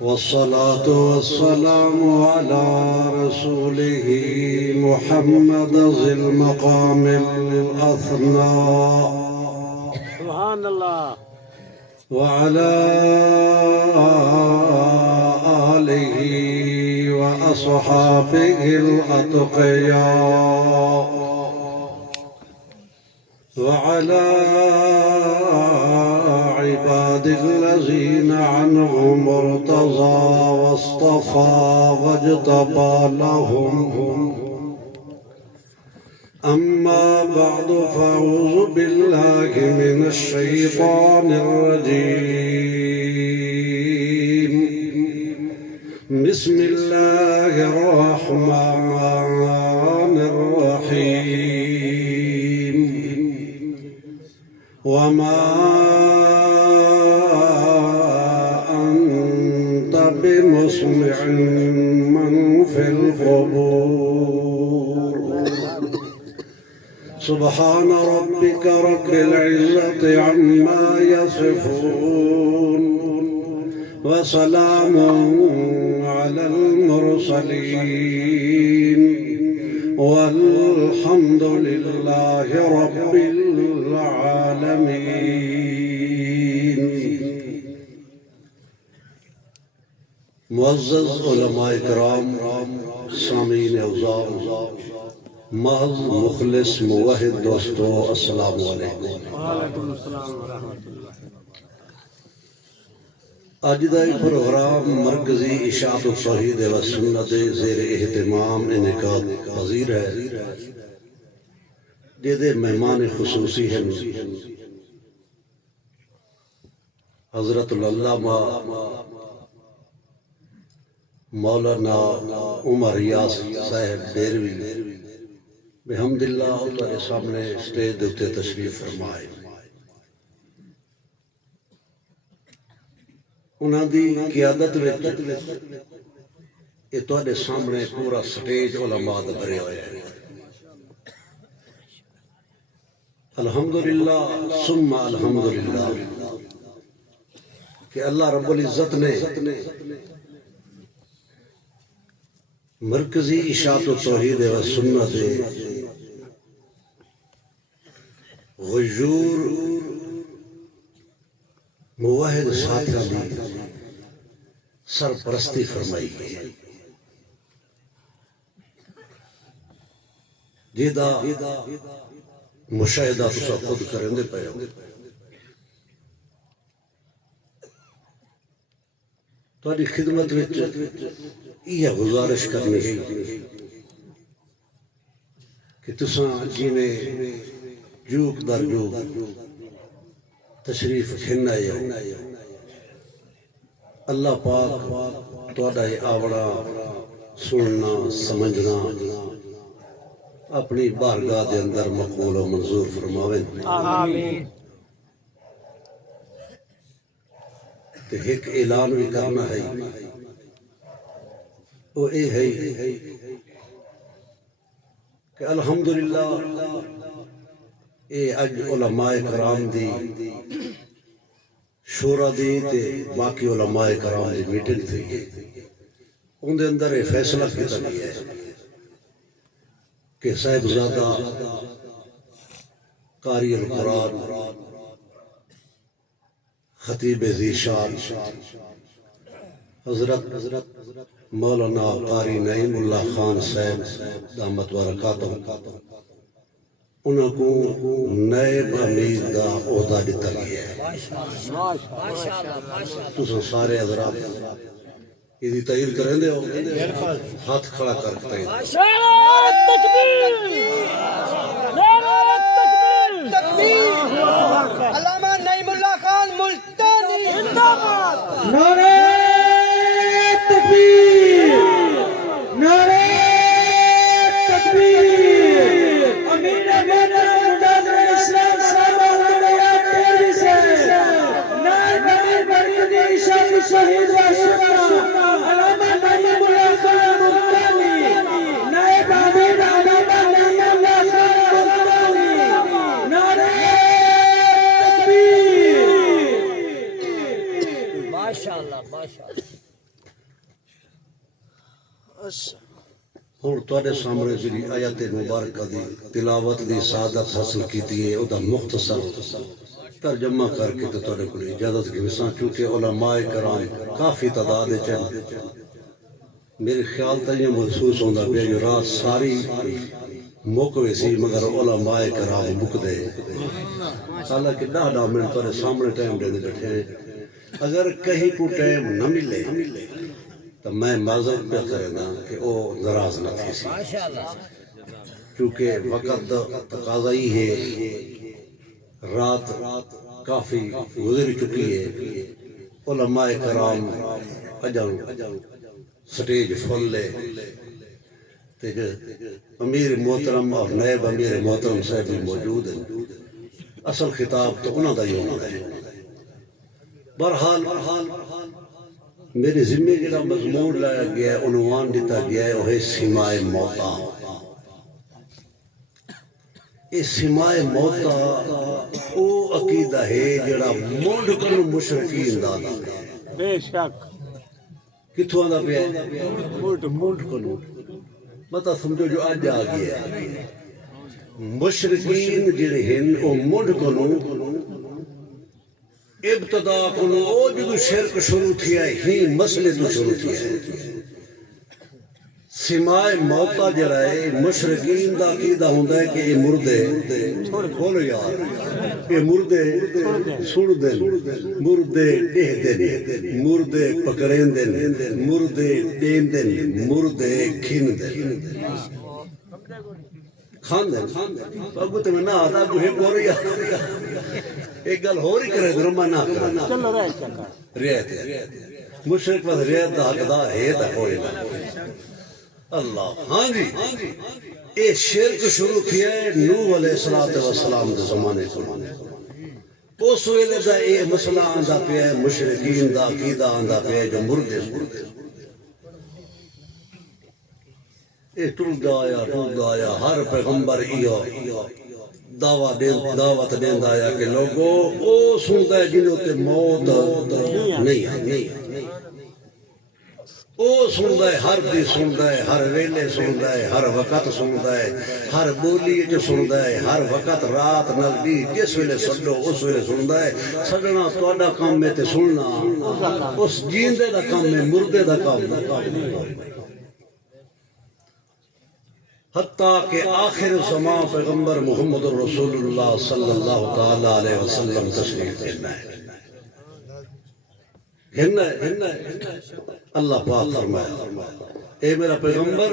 والصلاة والسلام على رسوله محمد ذي المقام الأثنى سبحان الله وعلى آله وأصحابه الأتقياء وعلى عباد الذين عنهم ارتضى واصطفى واجتبى لهم. أما بعد فأعوذ بالله من الشيطان الرجيم. بسم الله الرحمن الرحيم. وما أنت بمسمع من في القبور. سبحان ربك رب العزة عما يصفون وسلام على المرسلين والحمد لله رب العالمين. معزز علماء کرام، سامعین اعزام، محض مخلص موحد دوستو، السلام علیکم۔ وعلیکم السلام ورحمۃ اللہ۔ اج دا پروگرام مرکزی اشاعت التوحید و سنت زیر اہتمام انعقاد پذیر ہے، جہدے مہمان خصوصی ہیں حضرت العلامہ مولانا عمر ریاض صاحب بیروی بحمد اللہ تیرے سامنے سٹیج دیتے تشریف فرمائے۔ انہاں دی قیادت وچ یہ تواڈے سامنے پورا سٹیج علماء دا بھریا ہویا ہے۔ الحمدللہ ثم الحمدللہ کہ اللہ رب العزت نے مرکزی اشاعت التوحید و سنت غیور موحد ساتھیاں دی سرپرستی فرمائی گئی، جیدہ مشاہدہ تسا خود کرندے پے ہو۔ تواڈی خدمت وچ یہ گزارش کرنی ہے کہ تساں جیویں جوک در جوک تشریف کھننا ہے، اللہ پاک تواڈا یہ آوڑا سننا سمجھنا اپنی بارگاہ دے اندر مقبول و منظور فرماویں۔ آمین۔ تے ایک اعلان بھی کرنا ہے، وہ اے ہے کہ الحمدللہ اے اج علماء کرام دی شورا دی تے باقی علماء کرام دی میٹنگ تھی، ان دے اندر یہ فیصلہ کیتا گیا ہے کہ صاحبزادہ قاری القرآن خطیب ذیشان حضرت مولانا قاری نعیم اللہ خان صاحب دامت برکاتہ انہوں کو نائب امیر دا عہدہ دیتا گیا ہے۔ تساں سارے حضرات یہ تائید کریں دے ہو، ہاتھ کھڑا کر کے نعرہ تکبیر! نعرہ تکبیر! علامہ نعیم اللہ خان ملتانی زندہ باد! نعرہ تکبیر! نعرہ تکبیر! امیر منتظر اسلام صاحب تیری سے نائب امیر مرکزی اشاعت التوحید و سنت علامہ نعیم اللہ خان ملتانی، نائب امیر علامہ نعیم اللہ خان ملتانی، نعرہ تکبیر! ماشاءاللہ ماشاءاللہ۔ ہوں تے سامنے جی آیت مبارکہ دی تلاوت دی سعادت حاصل کی ہے وہ مختصر ترجمہ کر کے تو تے کو اجازت کی وساں چونکہ علماء کرام کافی تعداد چن میرے خیال تا یہ محسوس ہوتا پیا جو رات ساری مک ویسی مگر علماء کرام مک دے حالانکہ 10 منٹ تے سامنے ٹائم دے بیٹھے ہیں اگر کہیں کو ٹائم نہ ملے تو میں معذرت پہ کرنا کہ وہ ناراض نہ تھی سی کیونکہ وقت تقاضا ہی ہے رات کافی گزر چکی ہے علماء کرام اجل سٹیج فل لے امیر محترم اور نائب امیر محترم صاحب بھی موجود ہیں اصل خطاب تو انہوں دا ہی ہونا ہے بہرحال میرے ذمہ جڑا مضمون لایا گیا ہے عنوان دیتا گیا ہے وہ ہے سمائے موتا اس سمائے موتا او عقیدہ ہے جڑا منڈ کنو مشرکین دادا بے شک کتھوں آندا پیا ہے منڈ کنو مطلب سمجھو جو آج آ گیا ہے مشرکین جڑے ہیں او منڈ کنو ابتدا کنو او جو شرک شروع تھی ہے ہی مسئلے تو شروع تھی ہے سمائے موتا جڑا ہے مشرکین دا عقیدہ ہوندا ہے کہ یہ مردے بولو یار یہ مردے سن دین مردے ڈہ دین مردے پکڑین دین مردے دین دین مردے کھین دین کھان دین ابو تے میں نہ آتا جو ہے بول رہا ایک گل ہو رہی کرے درما نہ کرنا چلو رہے مشرک بس ریت دا حقدار ہے تا کوئی نہ اللہ ہاں جی اے شرک شروع کیا ہے نوح علیہ السلام دے زمانے کو اس ویلے دا اے مسئلہ آندا پیا ہے مشرکین دا عقیدہ آندا پیا ہے جو مردے اے ٹل گایا ہر پیغمبر ایو دعوت دیندا آیا کہ لوگو او سندا ہے جنہوں تے موت نہیں ہے او سندا ہے ہر دی سندا ہے ہر ویلے سندا ہے ہر وقت سندا ہے ہر بولی جو سندا ہے ہر وقت رات نغدی جس ویلے سڈو اس ویلے سندا ہے سجنا تہاڈا کام ہے تے سننا اس جیندے دا کام ہے مردے دا کام حتیٰ کہ آخر زمان پیغمبر محمد رسول اللہ صلی اللہ تعالی علیہ وسلم تشریف دینا ہے ہننا ہے اللہ پاک فرمایا اے میرا پیغمبر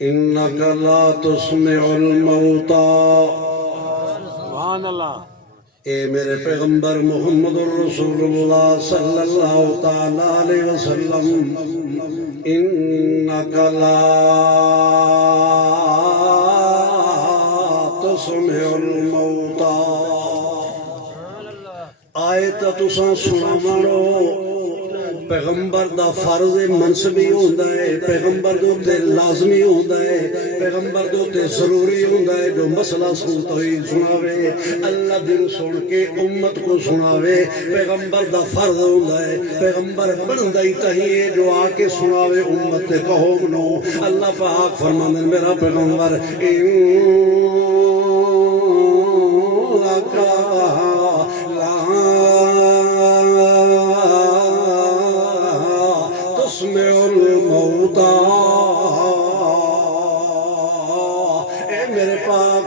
انکا لا تسمع الموتا سبحان اللہ اے میرے پیغمبر محمد رسول اللہ صلی اللہ تعالی علیہ وسلم انکا لا تسمع الموتا آیت تساں سنا مانو پیغمبر دا فرض منصبی ہوندا ہے پیغمبر دو تے لازمی ہوندا ہے پیغمبر دو تے ضروری ہوندا ہے جو مسئلہ سنتا ہی سناوے اللہ دل سن کے امت کو سناوے پیغمبر دا فرض ہوندا ہے پیغمبر بندا ہی تہی جو آ کے سناوے امت تے کہو نو اللہ پاک فرماندے میرا پیغمبر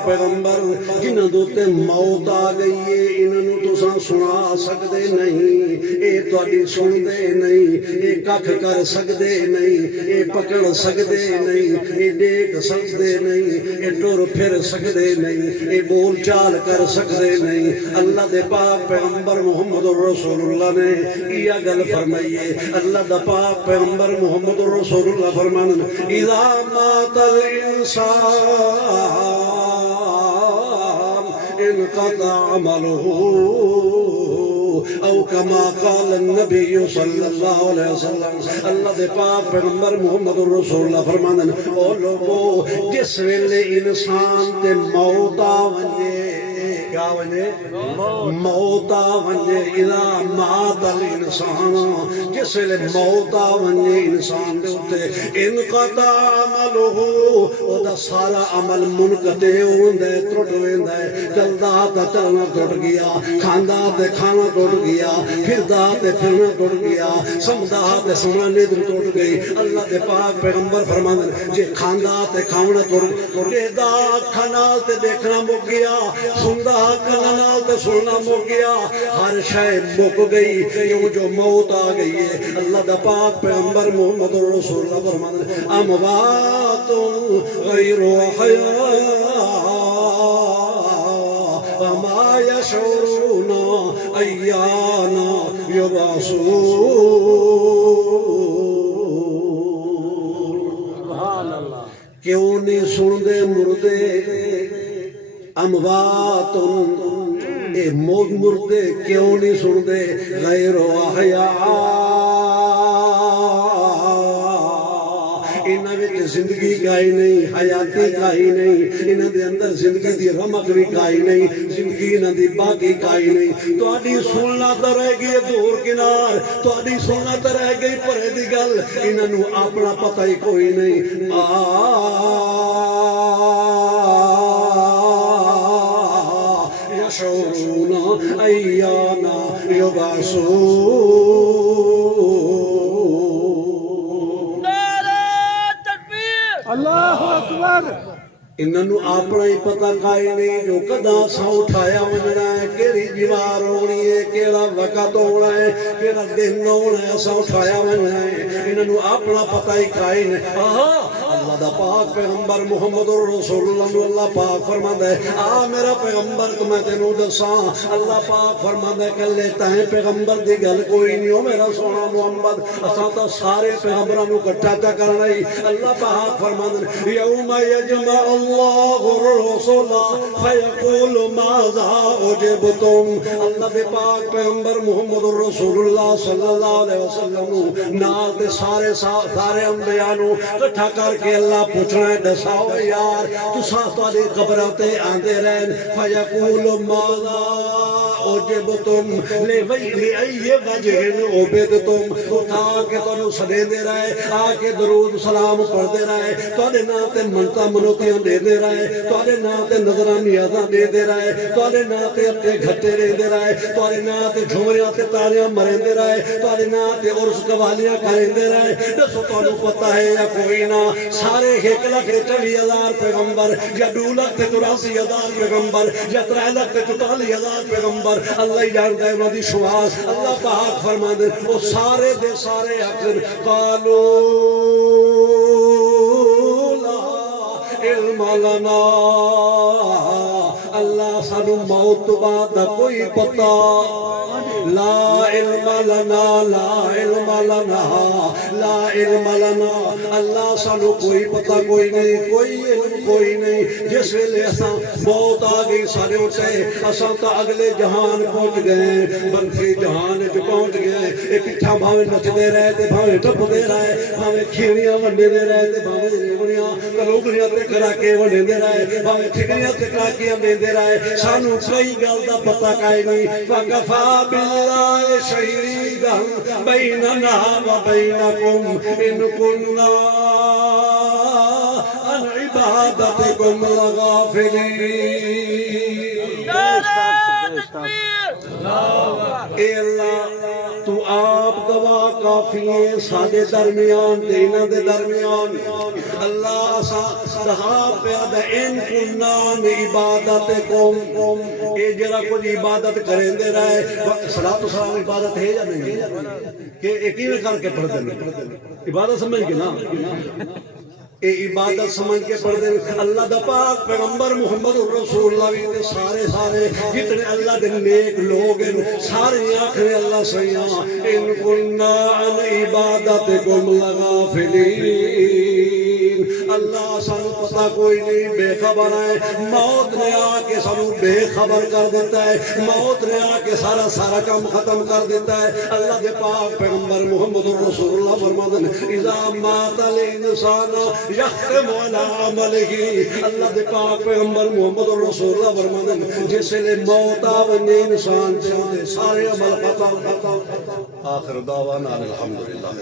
پیغمبر جنہاں دوتے موت آ گئی ہے انہوں تو سنا سکدے نہیں اے تواڈی سن دے نہیں اے ککھ کر سکدے نہیں اے پکڑ سکدے نہیں اے دیکھ سکدے نہیں اے ٹر پھر سکدے نہیں اے بول چال کر سکدے نہیں اللہ دے پاک پیغمبر محمد رسول اللہ نے یہ گل فرمائی ہے اللہ دا پاک پیغمبر محمد رسول اللہ فرمان اذا مات الانسان انقطع عمله او کما قال النبی صلی اللہ علیہ وسلم اللہ دے پاک پیغمبر محمد رسول اللہ فرماندن او لوگو جس ویلے انسان تے موت آ ونجے کیا وجہ موتا ونجے اذا مات الانسان جس لئے موتا ونجے انسان دے ہوتے انقطع عملہ او دا سارا عمل منقطع ہوندے ٹوٹ ویندے چلدا تا چلنا ٹوٹ گیا کھاندا تے کھانا ٹوٹ گیا پھردا تے پھرنا ٹوٹ گیا سمدا تے سمنا نیندر ٹوٹ گئی اللہ دے پاک پیغمبر فرماندے جے کھاندا تے کھاونا ٹوٹ دا اکھاں نال تے دیکھنا مک گیا سندا کاناں نال تے سننا مک گیا ہر شے مک گئی کیوں جو موت آ گئی ہے اللہ دا پاک پیغمبر محمد رسول اللہ فرماندے اموات غیر احیاء وما یشعرون ایانا یبعثون سبحان اللہ کیوں نہیں سن دے مردے اموات اے موت مردے کیوں نہیں سن دے غیر احیاء انہاں وچ زندگی کائی نہیں حیاتی کائی نہیں انہاں دے اندر زندگی دی رمق بھی کائی نہیں زندگی انہاں دی باقی کائی نہیں تہاڈی سننا تے رہ گئی دور کنار تہاڈی سننا تے رہ گئی پرے دی گل انہاں نوں اپنا پتہ ہی کوئی نہیں یشعرون ایانا یبعثون اللہ اکبر انہوں اپنا ہی پتہ کائی نہیں جو کدا سا اٹھایا وجنا ہے کیڑی دیوار ہونی ہے کیڑا وقت ہونا ہے کیڑا دن ہونا ہے سا اٹھایا وجنا ہے انہوں اپنا پتہ ہی کائی نہیں اللہ دا پاک پیغمبر محمد رسول اللہ نو اللہ پاک فرماندہ ہے میرا پیغمبر کو میں تینوں دساں اللہ پاک فرماندہ ہے کہ لیتا ہے پیغمبر دی گل کوئی نہیں ہو میرا سونا محمد اساں تا سارے پیغمبراں نو اکٹھا تا کرنا ہی اللہ پاک فرماندہ ہے یوم یجمع اللہ الرسول فیقول ماذا اجبتم اللہ دے پاک پیغمبر محمد رسول اللہ صلی اللہ علیہ وسلم نال دے سارے انبیاء نو اکٹھا کر کے اللہ پوچھنا ہے دساؤ یار تساں تواڈی قبراں تے آندے رہن فیقول ماذا اجبتم لئی وجہ عبدتم اٹھا کے تانوں سدیندے رہے آ کے درود سلام پڑھدے رہے تواڈے نام تے منتا منوتیاں دے رہے تواڈے نام تے نظراں نیازاں دے رہے تواڈے نام تے اتے گھٹے رہندے رہے تواڈے نام تے جھومریاں تے تاریاں مریندے رہے تواڈے نام تے عرس قوالیاں کریندے رہے دسو تانوں پتہ ہے یا کوئی نہ سارے 1,40,000 پیغمبر یا 2,84,000 پیغمبر یا 3,44,000 پیغمبر اللہ ہی جانتا ہے انہوں دی شواس اللہ پاک فرماندے وہ سارے دے سارے اکثر قالو لا علم لنا اللہ سانو موت بعد کوئی پتہ لا علم لنا لا علم لنا لا علم لنا اللہ سانو کوئی پتہ کوئی نہیں کوئی علم کوئی نہیں جس ویلے اساں موت آ گئی سارے اٹھے اساں تا اگلے جہان پہنچ گئے بنفی جہان جو پہنچ گئے ایک پچھا بھاوے نچدے رہے تے بھاوے ٹپدے رہے بھاوے کھیڑیاں ونڈے دے رہے تے بھاوے ریوڑیاں کلوگڑیاں تے کراکے ونڈے دے رہے بھاوے ٹھکریاں تے کراکیاں دے رہے سانو کوئی گل دا پتہ کائے نہیں فکفا باللہ شہیدا بیننا و بینکم ان کننا عن عبادتکم لغافلین اے اللہ تو آپ گواہ کافی ہے سادے درمیان دینا دے درمیان اللہ سہا پیادہ ان کنان عبادت قوم اے جرا کچھ عبادت کریں دے رہے صلاۃ و سلام عبادت ہے یا نہیں کہ ایک ہی میں کر کے پڑھ دیں عبادت سمجھ کے نا اے عبادت سمجھ کے پڑھ دیں اللہ دا پاک پیغمبر محمد رسول اللہ بھی سارے جتنے اللہ دے نیک لوگ ہیں سارے آخر اللہ سیاں ان کننا عن عبادتکم لغافلین اللہ سانو پتہ پتہ کوئی نہیں، بے خبر ہے۔ موت نے آ کے سانو بے خبر کر دیتا ہے، موت نے آ کے سارا کام ختم کر دیتا ہے۔ اللہ دے پاک پیغمبر محمد رسول اللہ فرماتے ہیں اذا مات الانسان یختم علی عملہ، اللہ دے پاک پیغمبر محمد رسول اللہ فرماتے ہیں جس لئے موت آوے انسان دے سارے عمل ختم۔ آخر دعوانا الحمدللہ۔